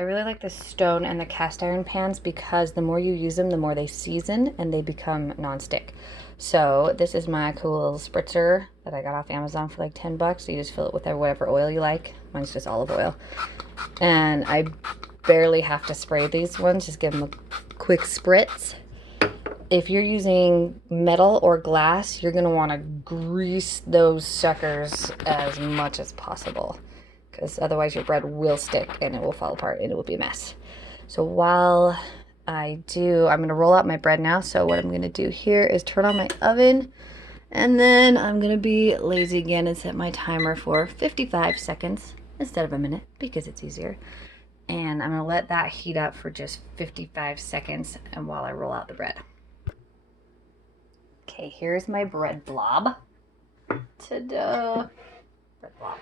I really like the stone and the cast iron pans because the more you use them, the more they season and they become non-stick. So this is my cool little spritzer that I got off Amazon for like 10 bucks. So you just fill it with whatever oil you like. Mine's just olive oil. And I barely have to spray these ones, just give them a quick spritz. If you're using metal or glass, you're gonna wanna grease those suckers as much as possible, because otherwise your bread will stick and it will fall apart and it will be a mess. So while I'm gonna roll out my bread now. So what I'm gonna do here is turn on my oven, and then I'm gonna be lazy again and set my timer for 55 seconds instead of a minute because it's easier. And I'm gonna let that heat up for just 55 seconds and while I roll out the bread. Okay, here's my bread blob. Ta-da! Bread blob.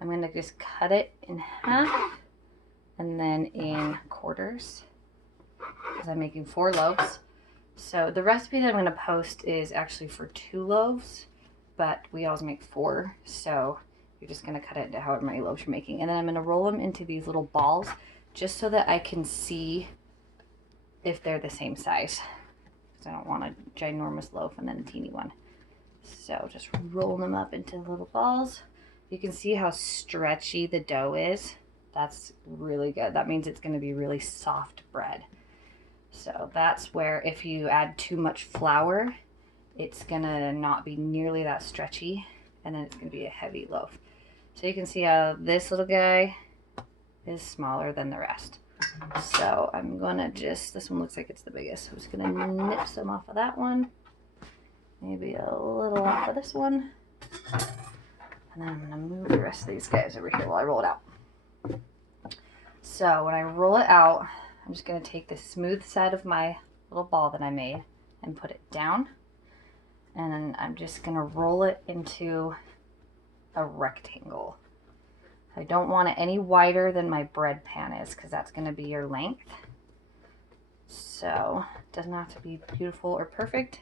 I'm gonna just cut it in half and then in quarters because I'm making 4 loaves. So the recipe that I'm gonna post is actually for 2 loaves, but we always make 4. So you're just gonna cut it into however many loaves you're making. And then I'm gonna roll them into these little balls just so that I can see if they're the same size. I don't want a ginormous loaf and then a teeny one. So just roll them up into little balls. You can see how stretchy the dough is. That's really good. That means it's going to be really soft bread. So that's where if you add too much flour, it's going to not be nearly that stretchy, and then it's going to be a heavy loaf. So you can see how this little guy is smaller than the rest. So I'm gonna this one looks like it's the biggest. So I'm just gonna nip some off of that one. Maybe a little off of this one. And then I'm gonna move the rest of these guys over here while I roll it out. So when I roll it out, I'm just gonna take the smooth side of my little ball that I made and put it down. And then I'm just gonna roll it into a rectangle. I don't want it any wider than my bread pan is because that's going to be your length. So it doesn't have to be beautiful or perfect.